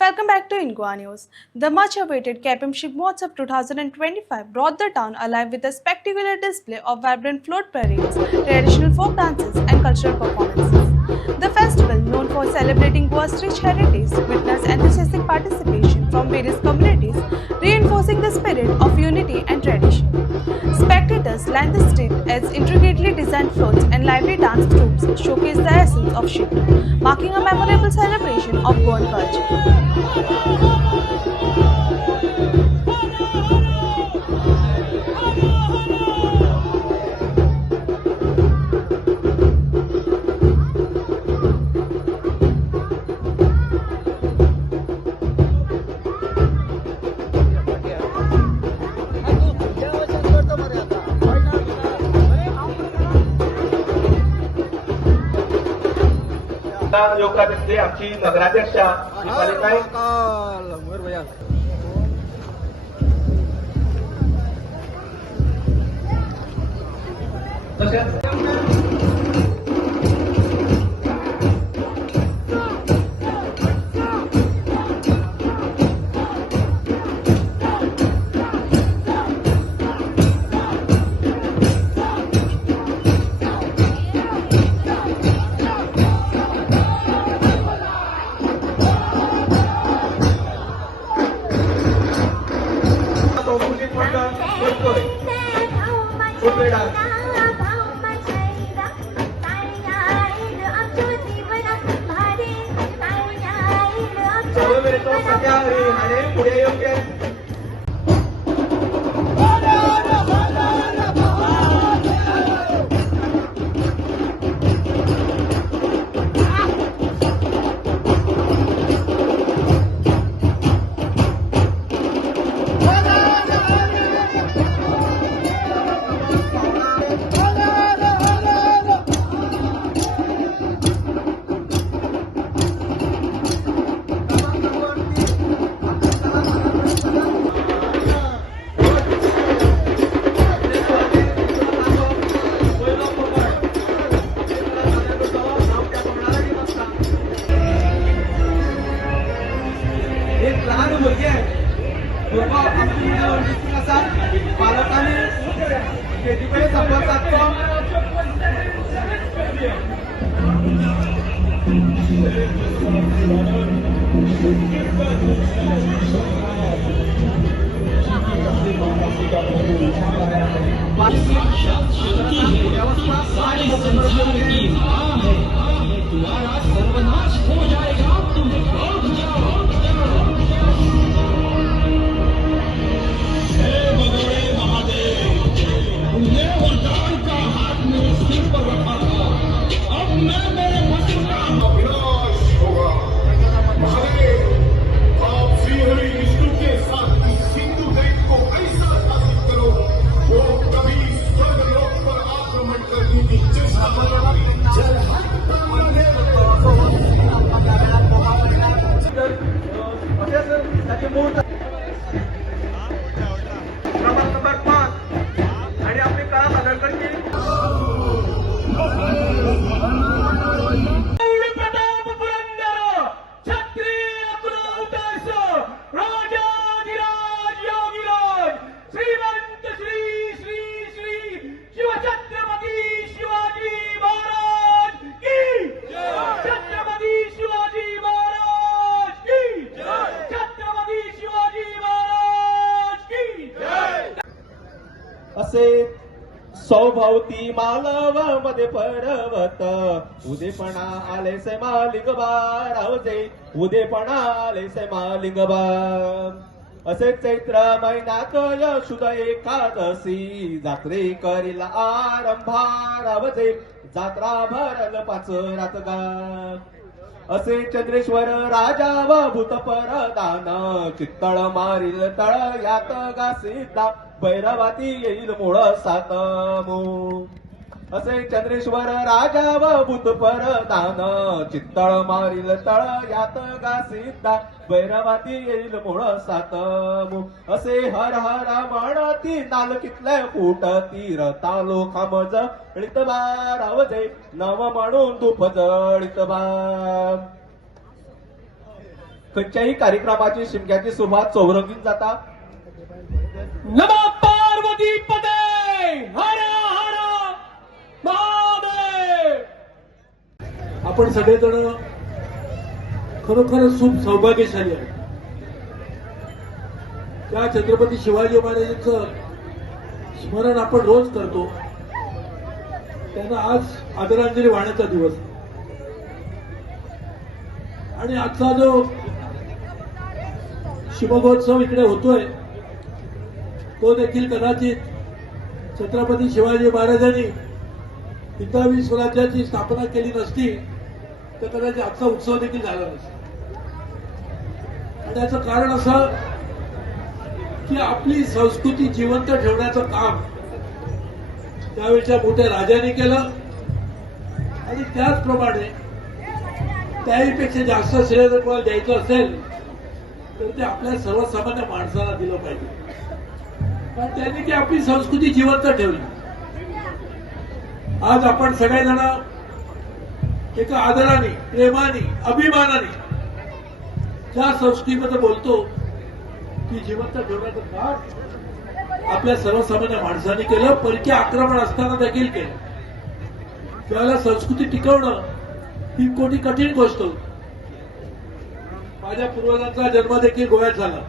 Welcome back to Ingua News. The much awaited Championship Motsav 2025 brought the town alive with a spectacular display of vibrant float parades, traditional folk dances, and cultural performances. The festival, known for celebrating Goa's rich heritage, witnessed enthusiastic participation from various communities, reinforcing the spirit of unity and tradition. Spectators lined the street as intricately designed floats and lively dance troupes showcased the essence of Shiva, marking a memorable celebration of Goan culture. योगाचे आमची नगराध्यक्षा दीपालीताई पुढे योग्य पालकांनी शेतीकडे संपर्क साधतो. क्रमांक नंबर 5 आणि आपली कला सादर करते असे सौभवती मालव मध्ये पर्वत उदेपणा आले से मालिंग रावजे उदेपणा आले से मालिंग असे चैत्र महिन्यात शुद्ध एकादशी जात्रे करील आरंभा रावजे जात्रा भरल पाच रात गा असे चंद्रेश्वर राजा व भूतपरदान चित्तळ मारील तळ यात गा सीता भैरवाती येईल मूळ सातमू असे चंद्रेश्वर राजा व भूतपरदान चित्तळ मारील तळ यात गा सीता भैरवाती येईल मूळ सातमू असे हर हर म्हणती नालकीतल्या फुटती रतालो खामज जळीत बा रावजे नव म्हणून धूप जळीत बा खंयच्याही कार्यक्रमाची शिमग्याची सुरवात चौरंगीन जाता. नमः पार्वती पते हर हर महादेव. आपण सगळेजण खरोखर खूप सौभाग्यशाली आहे. त्या छत्रपती शिवाजी महाराजांचं स्मरण आपण रोज करतो. त्यांना आज आदरांजली वाहण्याचा दिवस आणि आजचा जो शिमगोत्सव इकडे होतोय तो देखील कदाचित छत्रपती शिवाजी महाराजांनी 23 स्वराज्याची स्थापना केली नसती तर कदाचित आजचा उत्सव देखील झाला नसता. आणि याचं कारण असं की आपली संस्कृती जिवंत ठेवण्याचं काम त्यावेळच्या मोठ्या राजांनी केलं आणि त्याचप्रमाणे त्याहीपेक्षा जास्त श्रेय जर कोणाला द्यायचं असेल तर ते आपल्या सर्वसामान्य माणसाला दिलं पाहिजे. कारण त्यांनी ती आपली संस्कृती जिवंत ठेवली. आज आपण सगळेजण एका आदराने, प्रेमाने, अभिमानाने ज्या संस्कृतीमध्ये बोलतो ती जिवंत ठेवण्याचं काम आपल्या सर्वसामान्य माणसांनी केलं. परकीय आक्रमण असताना देखील केलं. त्याला संस्कृती टिकवणं ही कोटी कठीण गोष्ट होती. माझ्या पूर्वजांचा जन्म देखील गोव्यात झाला,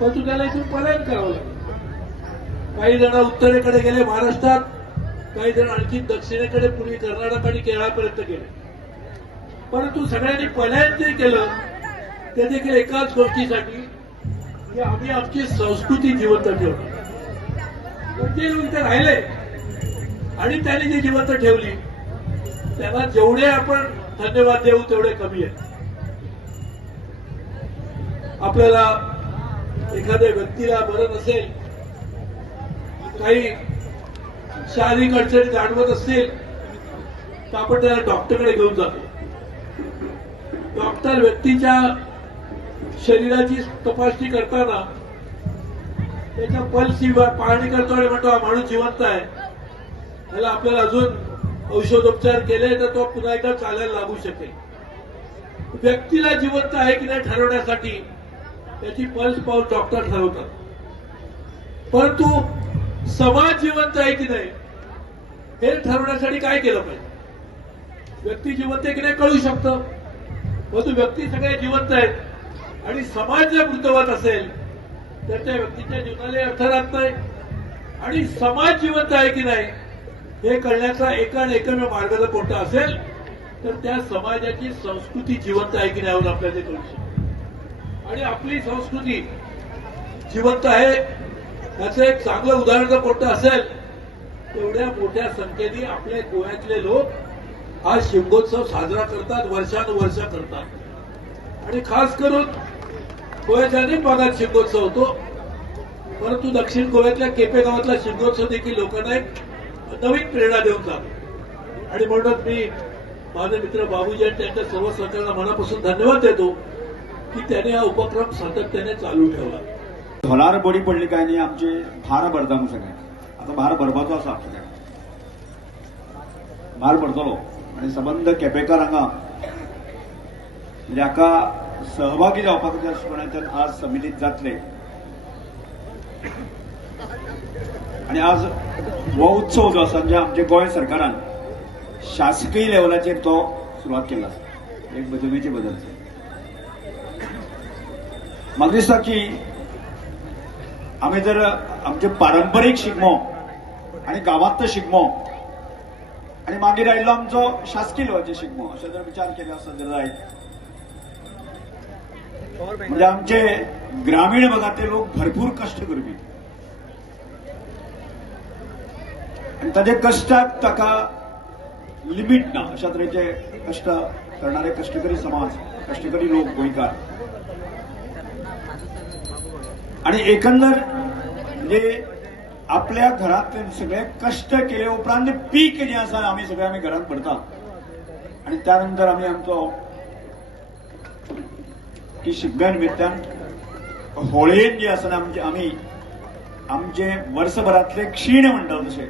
परंतु त्याला इथून पलायन करावं लागलं. काही जण उत्तरेकडे गेले महाराष्ट्रात, काही जण आणखी दक्षिणेकडे पूर्वी कर्नाटक आणि केरळापर्यंत गेले. परंतु सगळ्यांनी पलायन जे केलं ते देखील एकाच गोष्टीसाठी की आम्ही आमची संस्कृती जिवंत ठेवली. जे लोक इथे राहिले आणि त्यांनी जी जिवंत ठेवली त्यांना जेवढे आपण धन्यवाद देऊ तेवढे कमी आहे. आपल्याला एखाद्या व्यक्तीला बरं नसेल, काही शारीरिक अडचणी जाणवत असतील तर आपण त्याला डॉक्टरकडे घेऊन जातो. डॉक्टर व्यक्तीच्या शरीराची तपासणी करताना त्याच्या पल्सची पाहणी करतो आणि म्हणतो हा माणूस जिवंत आहे, त्याला आपल्याला अजून औषधोपचार केले तर तो पुन्हा एकदा चालायला लागू शकेल. व्यक्तीला जिवंत आहे की नाही ठरवण्यासाठी त्याची पल्स पाहून डॉक्टर ठरवतात. परंतु समाज जिवंत आहे की नाही हे ठरवण्यासाठी काय केलं पाहिजे? व्यक्ती जिवंत आहे की नाही कळू शकतं, परंतु व्यक्ती सगळे जिवंत आहेत आणि समाज जर मृतवत असेल तर त्या व्यक्तीच्या जीवनाला अर्थ राहत नाही. आणि समाज जिवंत आहे की नाही हे कळण्याचा एका आणि एकमेव मार्ग जर कोणता असेल तर त्या समाजाची संस्कृती जिवंत आहे की नाही यावर आपल्याला ते कळू शकतं. आणि आपली संस्कृती जिवंत आहे याचं एक चांगलं उदाहरण जर कोणतं असेल तेवढ्या मोठ्या संख्येने आपल्या गोव्यातले लोक आज शिमगोत्सव साजरा करतात, वर्षानुवर्ष करतात. आणि खास करून गोव्याच्या अनेक भागात शिमगोत्सव होतो, परंतु दक्षिण गोव्यातल्या केपे गावातला शिमगोत्सव देखील लोकांना एक नवीन प्रेरणा देऊन जातो. आणि म्हणूनच मी माझे मित्र बाबूजी आणि त्यांच्या सर्व सहकाऱ्यांना मनापासून धन्यवाद देतो की त्याने हा उपक्रम सातत्याने चालू ठेवला. होलार बडी पडली काय नाही आमचे भार भरता मग सगळे. आता भार भरपाचो आसा सगळ्यांक, भार भरतलो आणि संबंध केपेकार हांगा ह्याका सहभागी जावपाक दृश्टिकोनांतल्यान आज समितीत जातले. आणि आज हो उत्सव जो आसा म्हणजे आमच्या गोंय सरकारान शासकीय लेवलाचेर तो सुरवात केला आसा, एक जमेचे बदल. म्हाका दिसता की आम्ही जर आमचे पारंपरीक शिगमो आणि गावांतलो शिगमो आणि मागीर आयिल्लो आमचो शासकीय लेवलचो शिगमो अशें जर विचार केलो आसत जायत म्हणजे आमचे ग्रामीण भागातले लोक भरपूर कष्ट करपी आणि ताचे कश्टाक ताका लिमीट ना अशा तरेचे कष्ट करणारे कष्टकरी समाज, कष्टकरी लोक गोंयकार. आणि एकंदर म्हणजे आपल्या घरातले सगळे कष्ट केले उपरांत पीक जे आसा आम्ही सगळे आम्ही घरात भरता आणि त्यानंतर आम्ही आमचो की शिगम्या निमित्तान होळयेन जे आसा आम्ही आमचे वर्सभरातले क्षीण म्हणतात तसे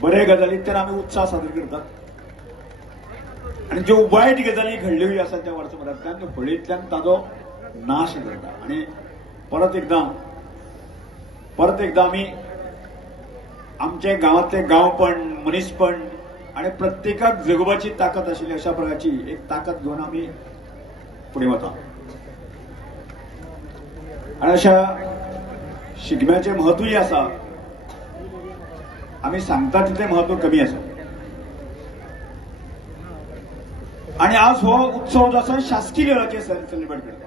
बरे गजालींतल्यान आम्ही उत्साह साजरे करतात. आणि ज्यो वायट गजाली घडल्योय आसा त्या वर्सभरांतल्यान त्यो होळयेंतल्यान ताजो नाश करता आणि परत एकदा आमी आमचे गांवांतले गांवपण मनीसपण आणि प्रत्येकाक जगोवपाची ताकद आशिल्ली अशा प्रकारची एक ताकद घेऊन आम्ही पुढे वता आणि अशा शिगम्याचे महत्वय आसा आम्ही सांगता तितले महत्व कमी आसा आणि आज हो उत्सव जो आसा शासकीय लेवलाचेर सेलिब्रेट करता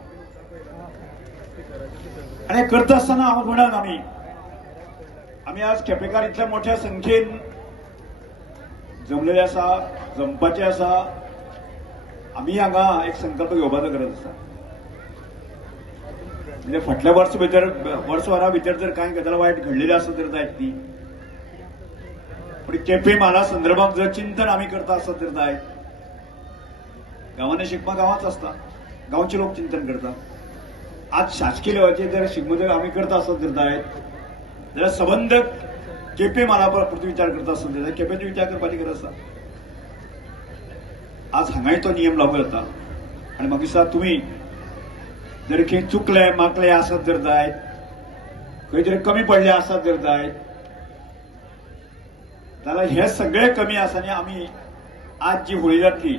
आणि करता आसतना हांव म्हणन आम्ही आज केपेकार इतल्या मोठ्या संख्येन जमलेले आसा जमपाचे आसा आम्ही हांगा एक संकल्प घेवपाचो गरज आसा म्हणजे फाटल्या वर्सभरा भितर जर कांय गजाली वायट घडलेल्यो आसत तर जायत न्ही पण केपें म्हाला संदर्भात जर चिंतन आम्ही करता आसत तर जायत गांवांनी शिगमा गांवांच आसता गांवचे लोक चिंतन करतात आज शासकीय लेवलाचेर जर शिगमो जर आमी करता आसत तर जायत जाल्यार संबंध केपें म्हाला परतून विचार करता आसत जाल्यार केपेंचो विचार करपाची गरज आसा आज हांगाय तो नियम लागू जाता आनी म्हाका दिसता तुमी जर खंय चुकले माकले आसत जर जायत खंय तरी कमी पडले आसत जर जायत जाल्यार हे सगळे कमी आसा आनी आमी आज जी होळी जातली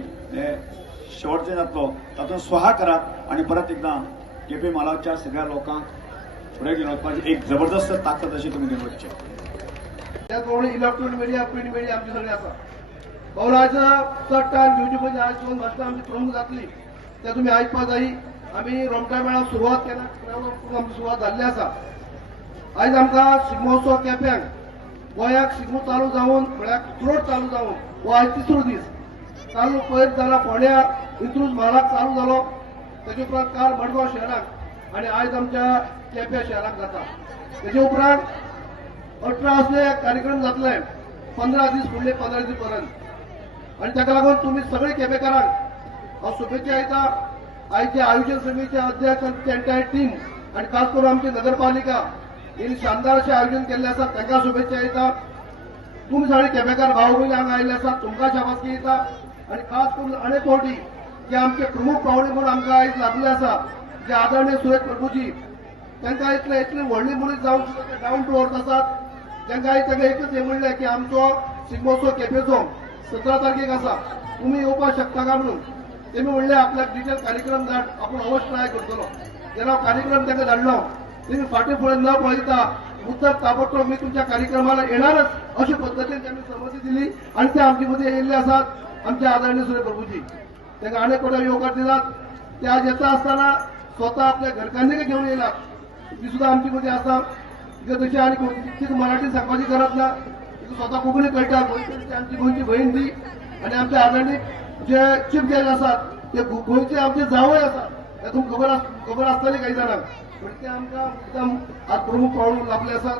शेवटचे जातलो तातूंत स्वाहा करात आणि परत एकदा केपें म्हालाच्या सगळ्या लोकांक फुडें घेवन वचपाची एक जबरदस्त ताकद अशी तुमी घेवन वचचे त्याचप्रमाणे इलेक्ट्रॉनिक मीडिया प्रिंट मीडिया आमचे सगळे आसा पौलाचा चड ड्युटी मध्ये आज 2 भाषणां आमची प्रमुख जातली ते तुम्ही आयकपा जायी आमी रोमटा मेळाक सुरवात केल्या आमची सुरवात जाल्ली आसा आयज आमकां शिगमोत्सव केप्यांक गोंयाक शिगमो चालू जावन म्हळ्यार फ्लोट चालू जावन हो आयज 3रो दीस चालू पयर जाला फोंड्या इंत्रूज म्हालाक चालू जालो तेजे उपरांत काल मडगांव शहराक आनी आयज आमच्या केप्यां शहराक जाता तेजे उपरांत 18 असले कार्यक्रम जातले 15 दीस फुडले 15 दीस पर्यंत आणि ताका लागून तुम्ही सगळे केपेकारांक हांव शुभेच्छा दिता आयचे आयोजन समितीचे अध्यक्ष आनी तेंची टीम आणि खास करून आमची नगरपालिका हेणी शानदार अशें आयोजन केल्लें आसा तांकां शुभेच्छा दिता तुम्ही सगळे केपेकार भाव भयणी हांगा आयिल्ले आसा तुमकां शाबासकी दिता आणि खास करून अनेक फावटी जे आमचे प्रमुख पावणे म्हणून आमकां आयज लाभले आसा जे आदरणीय सुरेश प्रभूजी तांकां इतले व्हडली मनीस जावन सुद्दां ते डावन टू अर्थ आसात तांकां आयज तांकां एकच हें म्हणलें की आमचो शिगमोत्सव केपेंचो 17 तारखेक आसा तुम्ही येवपाक शकता काय म्हणून तेमी म्हणलें आपल्याक डिटेल कार्यक्रम धाड आपूण अवश्य ट्राय करतलो तेन्ना हांव कार्यक्रम तांकां धाडलो तेमी फाटीं फुडें न पळयता मुद्दत ताबडतोब मी तुमच्या कार्यक्रमाला येणारच अशा पद्धतीने त्यांनी संमती दिली आणि ते आमचे मध्ये येयल्ले आसात आमचे आदरणीय सुरेश प्रभूजी तांकां अनेक फावटी येवकार दिलात ते आज येता आसतना स्वता आपल्या घरकान्नीक घेवन येयलात ती सुद्धा आमचे मध्ये आसा तशी आनी कितें मराठी सांगपाची गरज ना स्वता कोंकणी कळटा गोंयची आमची गोंयची बहीण ती आणि आमचे आदरणीय जे चीफ गेस्ट आसात ते गोंयचे आमचे जावय आसात तातूंत खबर आसतली काही जाणांक पण ते आमकां एकदम आज प्रमुख पावणे लाभले आसात